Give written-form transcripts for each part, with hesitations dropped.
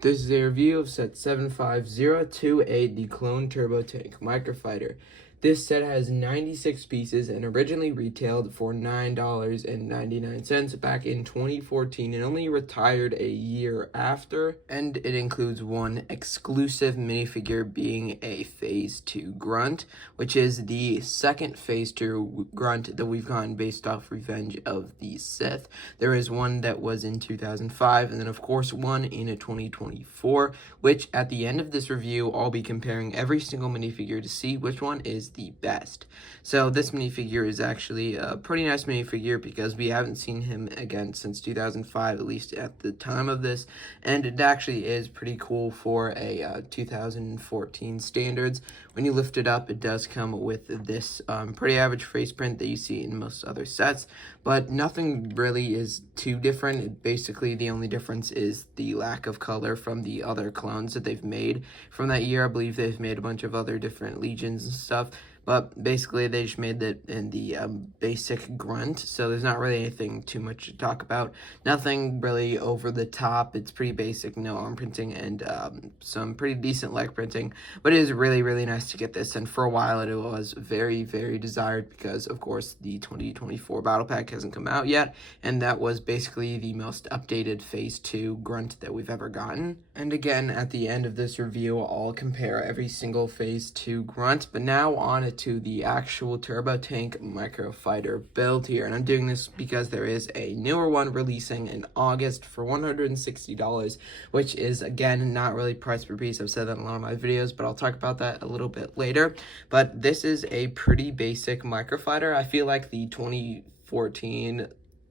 This is a review of set 75028, the Clone Turbo Tank Microfighter. This set has 96 pieces and originally retailed for $9.99 back in 2014 and only retired a year after. And it includes one exclusive minifigure being a Phase 2 Grunt, which is the second Phase 2 Grunt that we've gotten based off Revenge of the Sith. There is one that was in 2005 and then of course one in 2024, which at the end of this review I'll be comparing every single minifigure to see which one is the best. So this minifigure is actually a pretty nice minifigure because we haven't seen him again since 2005, at least at the time of this, and it actually is pretty cool for a 2014 standards. When you lift it up, it does come with this pretty average face print that you see in most other sets, but nothing really is too different. Basically, the only difference is the lack of color from the other clones that they've made from that year. I believe they've made a bunch of other different legions and stuff, but basically they just made it in the basic Grunt, so there's not really anything too much to talk about. Nothing really over the top. It's pretty basic, no arm printing and some pretty decent leg printing, but it is really, really nice to get this, and for a while it was very, very desired because, of course, the 2024 Battle Pack hasn't come out yet, and that was basically the most updated Phase 2 Grunt that we've ever gotten. And again, at the end of this review, I'll compare every single Phase 2 Grunt, but now on to the actual Turbo Tank Microfighter build here, and I'm doing this because there is a newer one releasing in August for $160, which is again not really price per piece. I've said that in a lot of my videos, but I'll talk about that a little bit later. But this is a pretty basic Microfighter. I feel like the 2014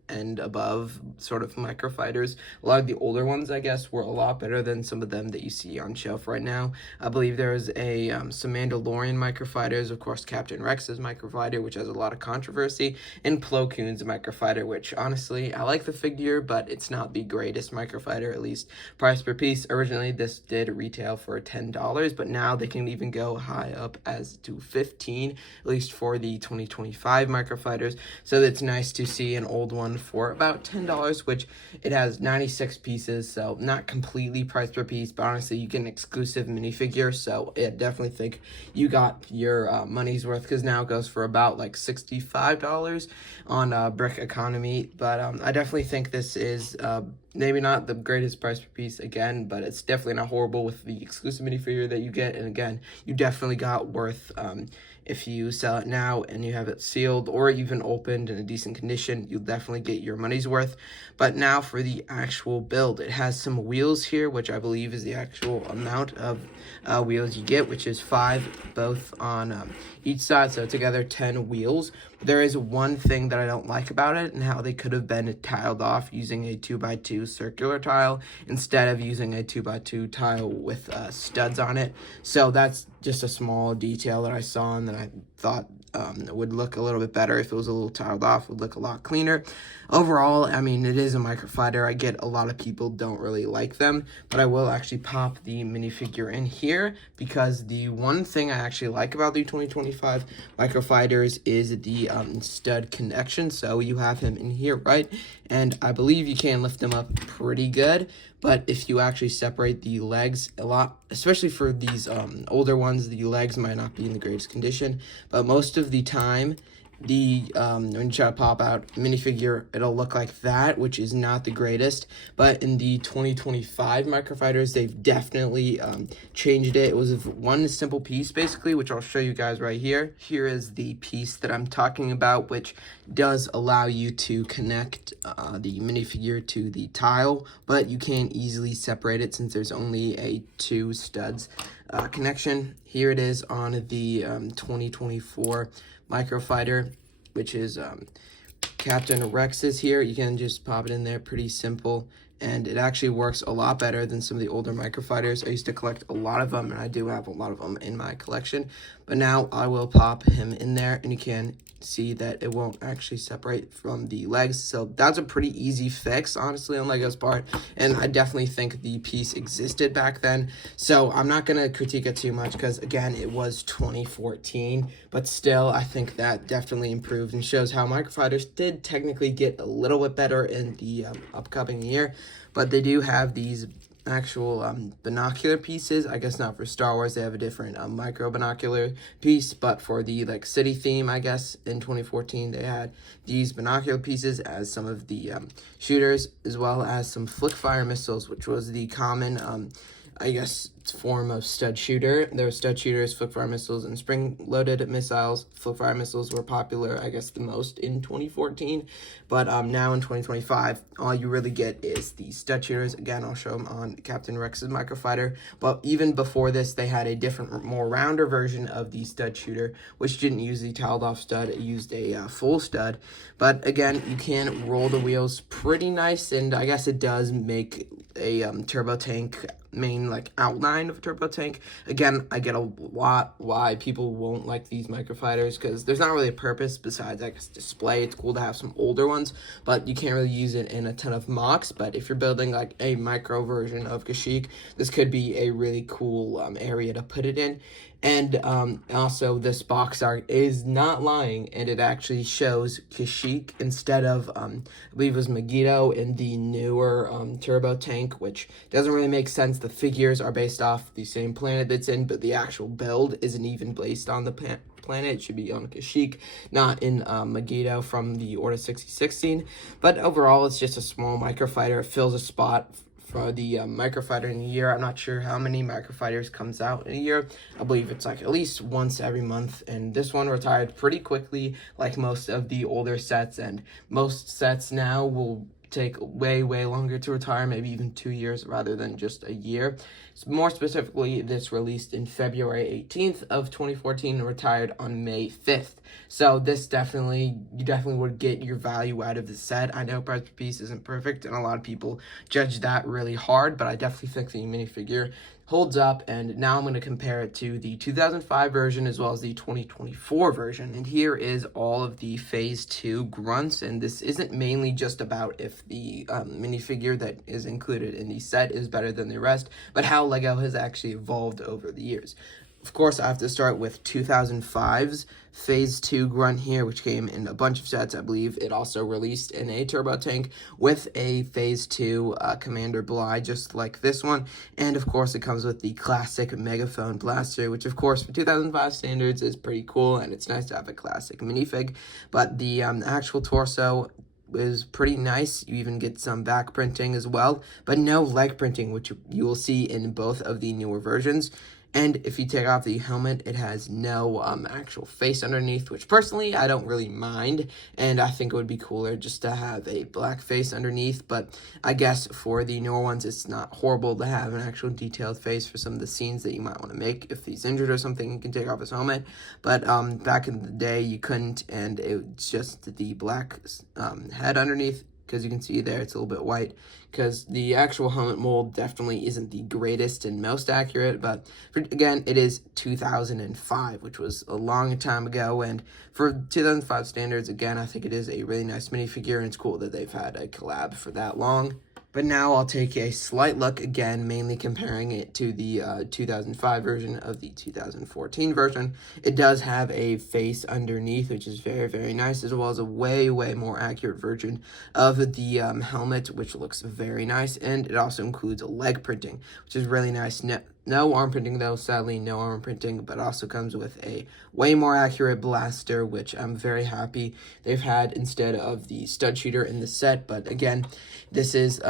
and above sort of microfighters, a lot of the older ones, I guess, were a lot better than some of them that you see on shelf right now. I believe there was some Mandalorian microfighters, of course, Captain Rex's microfighter, which has a lot of controversy, and Plo Koon's microfighter, which honestly, I like the figure, but it's not the greatest microfighter, at least price per piece. Originally, this did retail for $10, but now they can even go high up as to $15, at least for the 2025 microfighters. So it's nice to see an old one for about $10, which it has 96 pieces, so not completely price per piece, but honestly you get an exclusive minifigure, so I definitely think you got your money's worth, because now it goes for about like $65 on Brick Economy. But I definitely think this is maybe not the greatest price per piece again, but it's definitely not horrible with the exclusive minifigure that you get, and again, you definitely got worth if you sell it now and you have it sealed or even opened in a decent condition, you'll definitely get your money's worth. But now for the actual build, it has some wheels here, which I believe is the actual amount of wheels you get, which is 5 both on each side, so together 10 wheels. There is one thing that I don't like about it, and how they could have been tiled off using a 2x2 circular tile instead of using a 2x2 tile with studs on it. So that's just a small detail that I saw and that I thought would look a little bit better if it was a little tiled off. Would look a lot cleaner. Overall, I mean, it is a microfighter. I get a lot of people don't really like them, but I will actually pop the minifigure in here because the one thing I actually like about the 2025 microfighters is the stud connection. So you have him in here, right? And I believe you can lift him up pretty good, but if you actually separate the legs a lot, especially for these older ones, the legs might not be in the greatest condition, but most of the time, when you try to pop out minifigure, it'll look like that, which is not the greatest. But in the 2025 microfighters, they've definitely changed it. It was one simple piece basically, which I'll show you guys right here. Here is the piece that I'm talking about, which does allow you to connect the minifigure to the tile, but you can't easily separate it since there's only a 2 studs connection. Here it is on the 2024 microfighter, which is Captain Rex's here. You can just pop it in there, pretty simple, and it actually works a lot better than some of the older microfighters. I used to collect a lot of them, and I do have a lot of them in my collection, but now I will pop him in there, and you can see that it won't actually separate from the legs. So that's a pretty easy fix, honestly, on Lego's part, and I definitely think the piece existed back then. So I'm not going to critique it too much because, again, it was 2014, but still, I think that definitely improved and shows how microfighters did technically get a little bit better in the upcoming year. But they do have these actual binocular pieces. I guess not for Star Wars, they have a different micro binocular piece, but for the like city theme, I guess in 2014 they had these binocular pieces as some of the shooters, as well as some flick fire missiles, which was the common I guess, form of stud shooter. There were stud shooters, flip fire missiles, and spring-loaded missiles. Flip fire missiles were popular, I guess, the most in 2014. But now in 2025, all you really get is the stud shooters. Again, I'll show them on Captain Rex's microfighter. But even before this, they had a different, more rounder version of the stud shooter, which didn't use the toweled-off stud. It used a full stud. But again, you can roll the wheels pretty nice, and I guess it does make a turbo tank main like outline of a turbo tank. Again, I get a lot why people won't like these microfighters, because there's not really a purpose besides, I guess, display. It's cool to have some older ones, but you can't really use it in a ton of mocks. But if you're building like a micro version of Kashyyyk, this could be a really cool area to put it in. And also, this box art is not lying, and it actually shows Kashyyyk instead of, I believe it was Megiddo in the newer turbo tank, which doesn't really make sense. The figures are based off the same planet that's in, but the actual build isn't even based on the planet. It should be on Kashyyyk, not in Megiddo from the Order 6016. But overall, it's just a small microfighter. It fills a spot for the microfighter in a year. I'm not sure how many microfighters comes out in a year. I believe it's like at least once every month, and this one retired pretty quickly, like most of the older sets, and most sets now will take way longer to retire, maybe even 2 years rather than just a year. More specifically, this released in February 18th of 2014 and retired on May 5th. So this you definitely would get your value out of the set. I know price per piece isn't perfect, and a lot of people judge that really hard, but I definitely think the minifigure holds up. And now I'm going to compare it to the 2005 version as well as the 2024 version. And here is all of the Phase 2 grunts, and this isn't mainly just about if the minifigure that is included in the set is better than the rest, but how LEGO has actually evolved over the years. Of course, I have to start with 2005's Phase 2 grunt here, which came in a bunch of sets. I believe it also released in a turbo tank with a Phase 2 Commander Bly, just like this one. And of course, it comes with the classic Megaphone Blaster, which of course for 2005 standards is pretty cool, and it's nice to have a classic minifig. But the actual torso is pretty nice. You even get some back printing as well, but no leg printing, which you will see in both of the newer versions. And if you take off the helmet, it has no actual face underneath, which personally I don't really mind, and I think it would be cooler just to have a black face underneath. But I guess for the newer ones, it's not horrible to have an actual detailed face for some of the scenes that you might want to make. If he's injured or something, you can take off his helmet. But back in the day, you couldn't, and it's just the black head underneath. Because you can see there, it's a little bit white, because the actual helmet mold definitely isn't the greatest and most accurate, but again, it is 2005, which was a long time ago, and for 2005 standards, again, I think it is a really nice minifigure, and it's cool that they've had a collab for that long. But now I'll take a slight look again, mainly comparing it to the 2005 version of the 2014 version. It does have a face underneath, which is very nice, as well as a way more accurate version of the helmet, which looks very nice. And it also includes leg printing, which is really nice. No arm printing though, sadly, no arm printing, but also comes with a way more accurate blaster, which I'm very happy they've had instead of the stud shooter in the set. But again, this is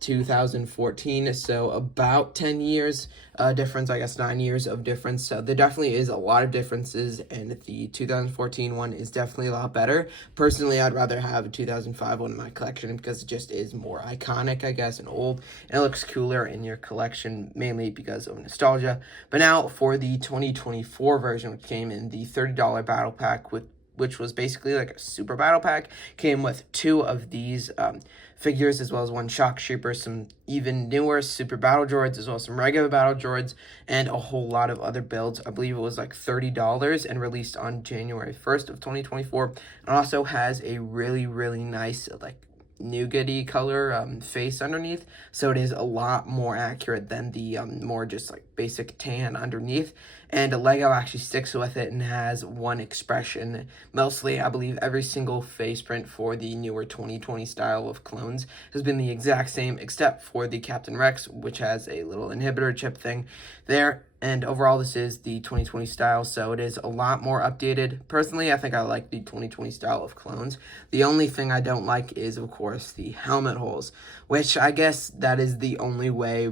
2014, so about 10 years difference, I guess 9 years of difference. So there definitely is a lot of differences, and the 2014 one is definitely a lot better. Personally, I'd rather have a 2005 one in my collection because it just is more iconic, I guess, and old, and it looks cooler in your collection, mainly because of nostalgia. But now for the 2024 version, which came in the $30 battle pack, which was basically like a super battle pack, came with 2 of these figures, as well as 1 shock trooper, some even newer super battle droids, as well as some regular battle droids, and a whole lot of other builds. I believe it was like $30 and released on January 1st of 2024. And also has a really nice like nougaty color face underneath, so it is a lot more accurate than the more just like basic tan underneath, and LEGO actually sticks with it and has one expression. Mostly, I believe every single face print for the newer 2020 style of clones has been the exact same, except for the Captain Rex, which has a little inhibitor chip thing there. And overall, this is the 2020 style, so it is a lot more updated. Personally, I think I like the 2020 style of clones. The only thing I don't like is, of course, the helmet holes, which I guess that is the only way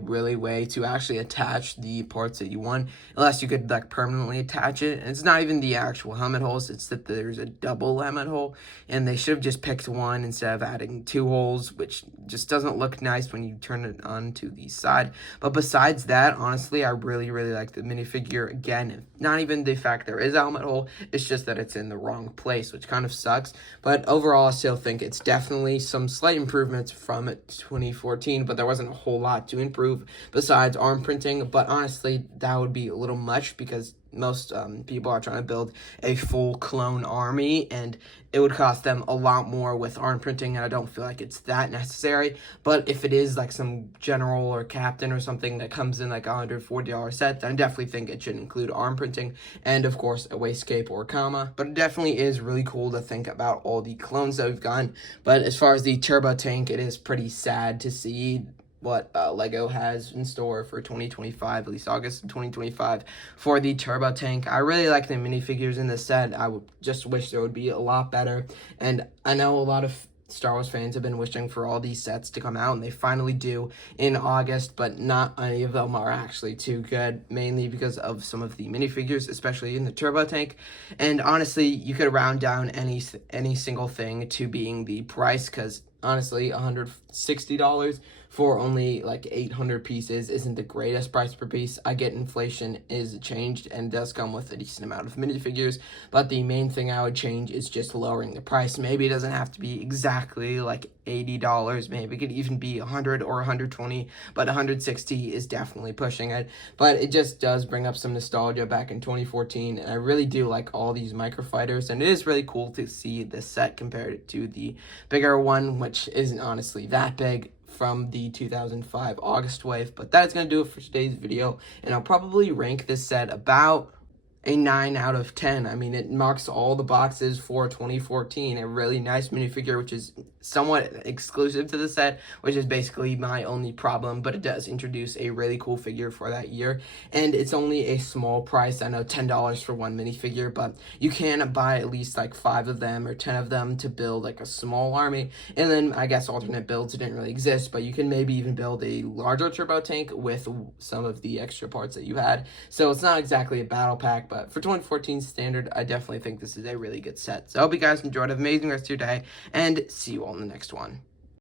to actually attach the parts that you want, unless you could like permanently attach it. And it's not even the actual helmet holes, it's that there's a double helmet hole, and they should have just picked one instead of adding two holes, which just doesn't look nice when you turn it on to the side. But besides that, honestly, I really like the minifigure. Again, not even the fact there is a helmet hole, it's just that it's in the wrong place, which kind of sucks. But overall, I still think it's definitely some slight improvements from 2014, but there wasn't a whole lot to improve besides arm printing. But honestly, that would be a little much because most people are trying to build a full clone army, and it would cost them a lot more with arm printing, and I don't feel like it's that necessary. But if it is like some general or captain or something that comes in like a $140 set, then I definitely think it should include arm printing and, of course, a waist cape or comma. But it definitely is really cool to think about all the clones that we've gotten. But as far as the turbo tank, it is pretty sad to see what LEGO has in store for 2025, at least August of 2025, for the turbo tank. I really like the minifigures in this set. I would just wish there would be a lot better. And I know a lot of Star Wars fans have been wishing for all these sets to come out, and they finally do in August, but not any of them are actually too good, mainly because of some of the minifigures, especially in the turbo tank. And honestly, you could round down any single thing to being the price, because honestly, $160 for only like 800 pieces isn't the greatest price per piece. I get inflation is changed and does come with a decent amount of minifigures, but the main thing I would change is just lowering the price. Maybe it doesn't have to be exactly like $80, maybe it could even be 100 or 120, but 160 is definitely pushing it. But it just does bring up some nostalgia back in 2014, and I really do like all these microfighters, and it is really cool to see this set compared to the bigger one, which isn't honestly that big, from the 2005 August wave. But that's going to do it for today's video, and I'll probably rank this set about a 9 out of 10. I mean, it marks all the boxes for 2014. A really nice minifigure, which is somewhat exclusive to the set, which is basically my only problem, but it does introduce a really cool figure for that year. And it's only a small price. I know $10 for one minifigure, but you can buy at least like 5 of them or 10 of them to build like a small army. And then I guess alternate builds didn't really exist, but you can maybe even build a larger turbo tank with some of the extra parts that you had. So it's not exactly a battle pack, but for 2014 standard, I definitely think this is a really good set. So I hope you guys enjoyed. Have an amazing rest of your day, and see you all in the next one.